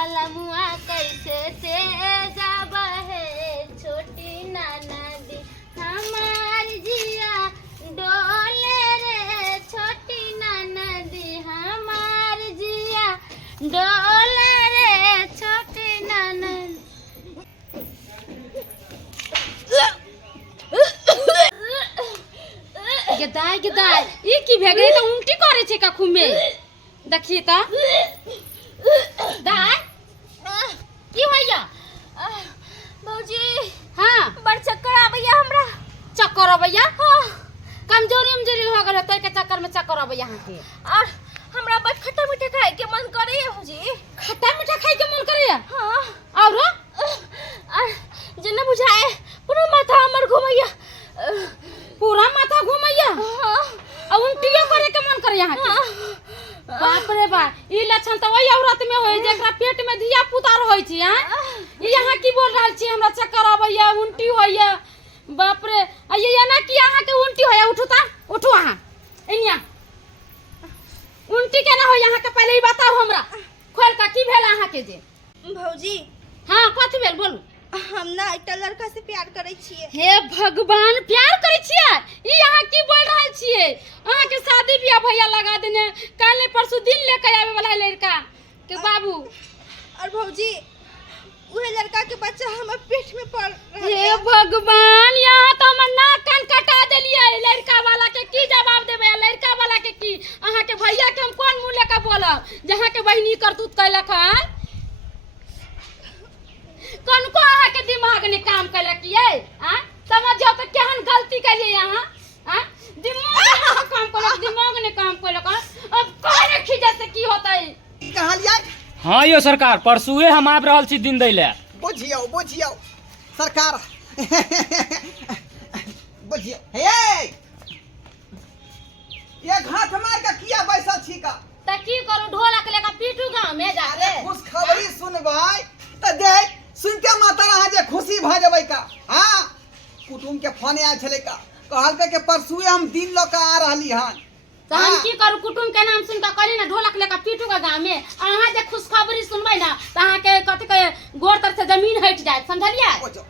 बलमुआ कैसे तेजाब है छोटी ननदी हमार जिया डोले रे छोटी ननदी हमार जिया डोले रे छोटी ननदी। गेदाय गेदाय ई की भेगरे त उल्टी करे छे का खुमे देखिए त दाय की होइया भौजी हां बड़ चक्कर आबैया हमरा। चक्कर आबैया हां कमजोरी उमजोरी हो गेल त के चक्कर में चक्कर आबैया हां के और हमरा बस खट्टा मीठा खाए के मन करे भौजी। खट्टा मीठा खाए के मन करे हां और जन्ना बुझाए पूरा माथा हमर घुमैया पूरा माथा घुमैया हां और उल्टियो करे के मन करे यहां के बाप रे बा ई लक्षण त वही औरत में होय जेकरा पेट में धिया पुता रहै छी हां ई यहां की बोल रहल छी हमरा चक्कर आबैया उल्टी होइया बाप रे ये ना कि यहां के उल्टी होइया उठू अहां एनिया उल्टी केना होय यहां के पहले ई बताओ हमरा खोल का की भेल अहां के जे भौजी हां कथि भेल बोलू हम ना एकटा लड़का से प्यार करे छिए। हे भगवान प्यार करे छिए ई यहां की बोल रहल छिए अहां के शादी बियाह भैया लगा देने काल परसों दिन लेके आवे वाला लड़का के बाबू और भौजी उहे लड़का के बच्चा हमर पेट में पड़ रहा है। हे भगवान यहाँ तो हम नाक कान कटा देलिए लड़का वाला के की जवाब देबे लड़का वाला के की अहां के भैया के हम कोन मुंह लेके बोलब जहां के बहिनी करतूत कैलक है कनको अहां के दिमाग ने काम कैलक ये हां समझो तो केहन गलती करिए यहां हां दिमाग ने काम कैलक अब कहे खिजा से की होतै कहलिए हाँ यो सरकार परसुए हम आब रहल छी दिन दै ले बुझियो सरकार बुझियो हे ये घाट मार के किया बैसल छी का त की करू ढोलक लेके पीटू गांव में जाके खुश खबरी सुनबै त देख सुन के माता रहा जे खुशी भ जेबै का हां कुटुम के फोन आयल छले का कहलके के परसुए हम दिन ल के आ रहली हन तो हम की करू कुटुम के नाम सुन के कहली ना ढोलक लेके पीटू का गांव में अहां जे खुशखबरी सुनबै ना त अहां के कथि के गोर तर से जमीन हट जाए समझलिए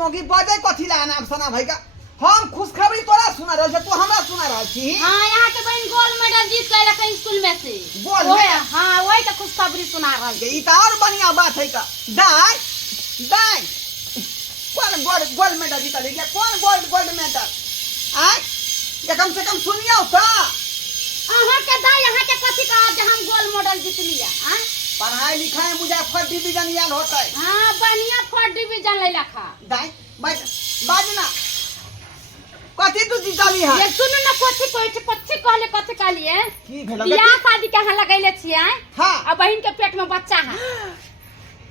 मोगी बजे कथि ला नाम सुना भैगा हम खुशखबरी तोरा सुना रहल छ तू हमरा सुना रहल छी। हां यहां के बहन गोल्ड मेडल जीत के लख स्कूल में से बोल हां वही त खुशखबरी सुना रहल ई त और बढ़िया बात है का दाई कौन गोल्ड मेडल जीता ले कौन गोल्ड मेडल आय ये कम से कम सुनियो का अहां के दाई यहां के कथि का जे हम गोल्ड मेडल जीत लिया हां पढ़ाई लिखाई मुझे फर्स्ट डिवीजन याद होता है हां बढ़िया फर्स्ट डिवीजन ले लखा दाई बाजना कथि तू जीतली है ये सुन ना कथि कहले कथि कहलिए की भेल बियाह शादी के हां लगैले छियै हां आ बहन के पेट में बच्चा है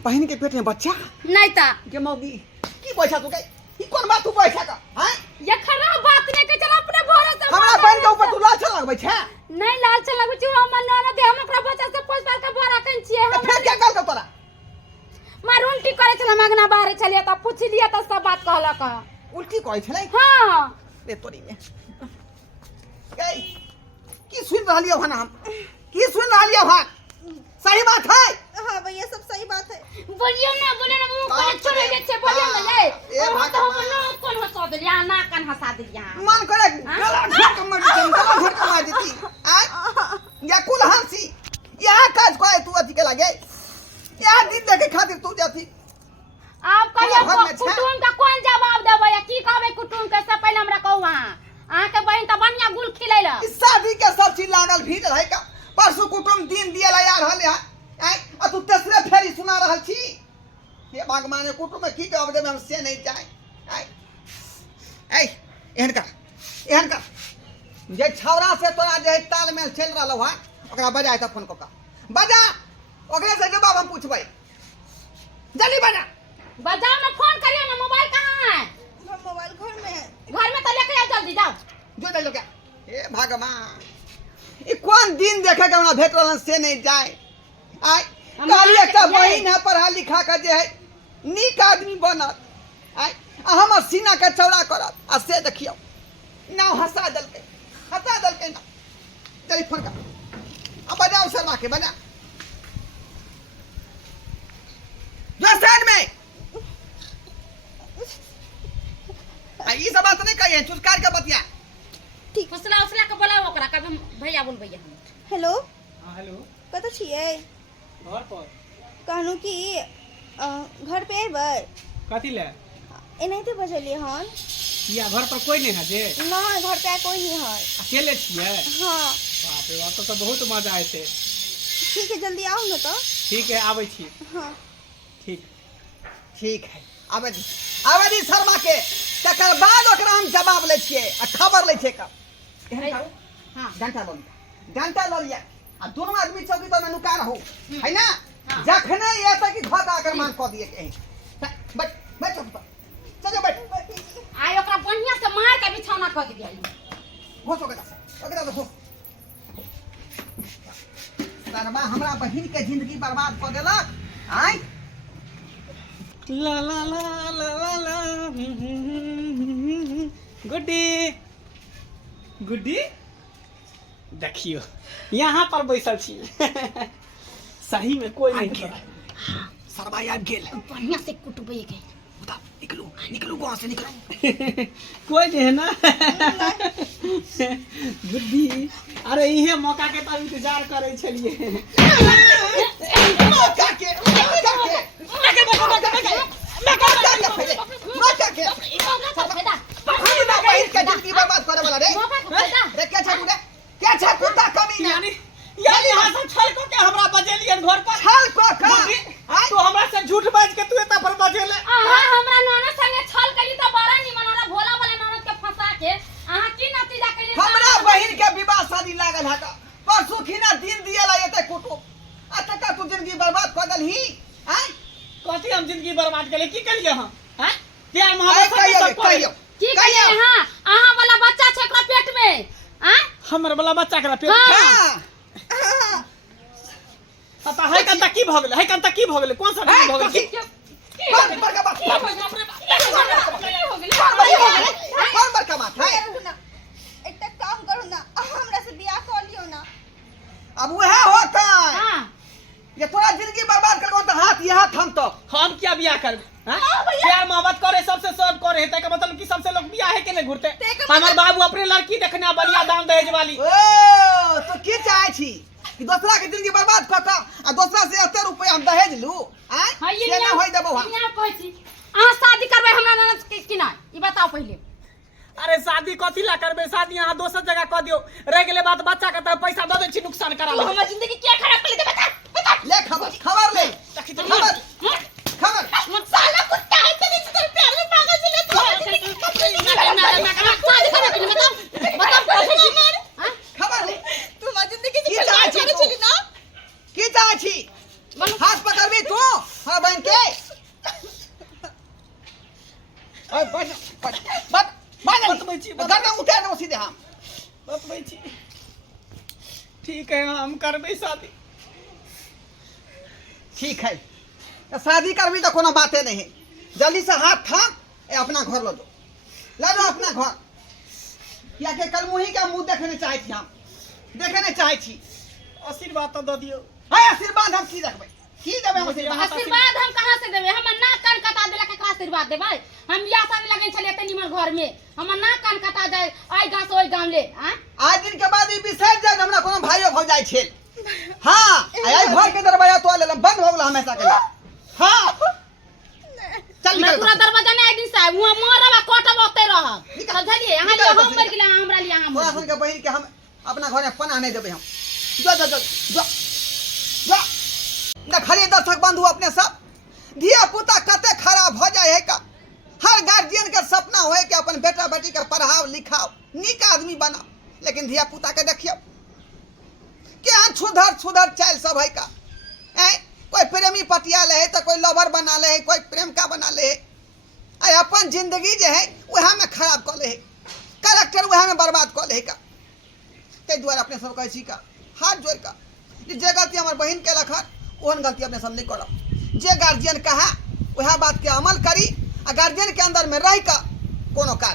बहन के पेट में बच्चा नहीं ता के मौगी की पैसा तू ई कौन बात तू पैसा का हैं ये खराब बात नहीं के चला अपने भरोसे हमरा बहन के ऊपर तू लाछ लगबै छै नहीं लाल चल लगबै छी हम न दे हम ओकरा बच्चा से पोस पाल के बड़ा कन छियै तो फिर क्या कहल तोरा मार उल्टी करे छला मगना बाहर चलिए त पूछ लिया त सब बात कहलक उल्टी कहै छलै हां रे तोरी में गई की सुन रहलियो हन हम की सुन रहलियो हन सही बात है। हां भैया सब सही बात है। बोलियो ना मुंह पर छोड़े के छे बोलियो ना ये तो हम न कोन हंसा देलिया ना कान हंसा देलिया मन करे गला घर के मार देती आय या कुल हंसी यहां काज कोई तू अथी के लागे या दिन देखे खातिर तू जाती आप कहियो कुटुम का कौन जवाब देबे या की कहबे कुटुम के से पहले हमरा कहू अहां के बहन त बढ़िया गुल खिलैला इस शादी के सब चीज लागल भीड़ है का परसु कुटुम दिन दियला यार रहले आय आ तू तेसरे फेरी सुना रहल छी हे भगवान कुटुम में की जवाब देबे हम से नहीं जाय आय एहन का जे छौरा से तोरा जे तालमेल चल रहलो है ओकरा बजाय त फोन कोका बजा ओकरे से जवाब हम पूछबै जल्दी बजाओ ना फोन करियो ना मोबाइल कहां है मोबाइल घर में है। घर में तो लेके आओ जल्दी जाओ जो ले लो क्या हे भगवान ई कौन दिन देखे के हमरा भेट रहल से नहीं जाए आय काली एक बहिन है पढ़ा लिखा के जे है नीक आदमी बनत आय हम सीना के चौड़ा करत आ से देखियो ना हंसा दलके ना टेलीफोन का अब बजाओ शर्मा के बजा जो साइड में ई सब बात नहीं कहिए, चुस्कार के बतिया। ठीक। फसला उसला के बोलाओ ओकरा कभी भैया बोल भैया हम। हेलो हाँ हेलो, कतऽ छियै? घर पर कहलहुँ कि घर पे अयबै? कथी ले? एनाहिते बजलियै हन। या घर पर कोई नहीं है जे? नहि, घर पे कोई नहीं है। अकेले छिए? हाँ। बाप रे बाप, तो बहुत मजा आते। ठीक है, जल्दी आओ ना तो। ठीक है, आबै छी। हाँ ठीक ठीक है, आबे दी शर्मा के, तकर बाद ओकरा हम जवाब लै छियै आ खबर लै छियै कब। एहन करू, हां डंटा लो लिया, डंटा लो लिया आ दोनों आदमी चौकी पर में नुका रहो, है ना? हाँ। जखने ये तक कि धोखा आक्रमण क दिए के बैठ बैठ चौकी पर, चल बैठ आइ ओकरा बढ़िया से मार के बिछौना क दिया। घोस ओकरा तो घोस। शर्मा हमरा बहिन के जिंदगी बर्बाद क देलक। आय ला ला ला ला ला ला। गुड्डी गुड्डी देखियो यहाँ पर बैसल छी। सही में कोई नहीं है। शर्मा आबि गेल। बढ़िया से कुटबे के। उठा, निकलू निकलू वहां से निकलू। कोई नहीं है ना? गुड्डी अरे इहे मौका के तो इंतजार करे छलिए। मौका के हमरा बहिन के जिंदगी बर्बाद करे वाला रे। रे क्या छे रे? क्या छे कुत्ता कमीना? यानी हसन छल को के हमरा बजेलियन घर पर। छल को का? आय तो हमरा से झूठ बाज के तू एता पर बजेले। आहा हमरा ननद संगे छल कली त बड़ा निमन वाला भोला वाला ननद के फंसा के आहा की नतीजा कली? हमरा बहिन के विवाह शादी लागल है। परसों खिना दिन दिएला एते कुटुम। आ तका तू जिंदगी बर्बाद क देलही। आय कथी हम जिंदगी बर्बाद केले? की कलिए हम? हैं? प्यार आय मोहब्बत कहियो सब करियो। की कहिए? हां आहा वाला बच्चा छै एकरा पेट में। हैं? हमर वाला बच्चा के पेट। हाँ। हां पता है कंता की भ गेले? है कंता की भ गेले? कौन सा चीज भ गेले? कौन बड़का बात? कौन बड़का बात है? एकटा काम करू ना, हमरा से बियाह कर लियो ना। अब वह होता है। हां ये तोरा जिंदगी बर्बाद कर कौन तो हाथ यहाँ थम तो। हम क्या बियाह करबे? हैं? प्यार मोहब्बत करे सबसे सब करे है का मतलब कि सबसे लोग बियाह है के नहीं घुरते। हमर बाबू अपने लड़की देखने बलिया दान दहेज वाली। ओ तो की चाहे छी कि दूसरा के जिंदगी बर्बाद क के आ दूसरा से 70 रुपया हम दहेज लू? आय हां ये से ना होई देबो। यहाँ कहै छी आहा शादी करबै हमरा ननद की ना? ई बताओ पहले। अरे शादी कथी ला करबे? शादी यहाँ दोसर जगह क दियो। रह गेले बात बच्चा के त पैसा द दे छी नुकसान करा ला। हमर जिंदगी क्या खराब कर ले? बता ले खबर ले खबर साला कुत्ता है तेरे से प्यार में पागल से ले। शादी करे के बताओ हां खबर ले। तू हमारी जिंदगी की से चाहे खिलवाड़ छी करे चली ना। की चाहे छी? हाथ पकड़बी तू हां बहन के। ओए बट बतबै छी, गर्दन उठा दो सीधे हम। बतबै छी। ठीक है हम करबे शादी। ठीक है तो शादी करबी तो कोनो बातें नहीं है। जल्दी से हाथ थाम ए अपना घर लो दो अपना घर। या के कल मुही का मुंह देखने चाहे छी हम, देखने चाहे छी। आशीर्वाद तो द दियो। है आशीर्वाद हम की रखबे? की देबे हम आशीर्वाद? आशीर्वाद हम कहां से देबे? हम नाक कान कटा देला केकरा आशीर्वाद देबै? हम बियाह शादी लगै छलिए त निमन घर में हम नाक कान कटा जाय आई गांव से ओई गांव ले। हैं? आज दिन के बाद ई बिसर जाए हमरा कोनो भाइयो भ जाय छे। हां आई घर के दरवाजा तो ले बंद हो गेल हमेशा के लिए। हां चल मैं निकल पूरा दरवाजा नहीं एक दिन से हुआ मारबा कटब ओते रहब। समझलिए? यहां लिए हम मर गेले हमरा लिए हम तोरा सन के बहिन के हम अपना घर में पनाह नहीं देबे हम। जा ना खरी दर्शक बंधु अपने सब धिया पुता कते खराब हो जाए है का। हर गार्जियन के सपना होए कि अपन बेटा बेटी के पढ़ाओ लिखाओ नीक आदमी बनाओ, लेकिन धिया पुता के देखियो केहन सुधर चाल सब है का। कोई प्रेमी पटिया ले है तो कोई लवर बना ले है, कोई प्रेम का बना ले है। अरे अपन जिंदगी जो है वह में खराब कर ले है, कैरेक्टर वह में बर्बाद कर ले है का। ते द्वारा अपने सब कहे का हाथ जोड़ का जे गलती हमारे बहन के लखन ओहन गलती अपने सब नहीं करो। जे गार्जियन कहा वह बात के अमल करी आ गार्जियन के अंदर में रह का कोनो कार्य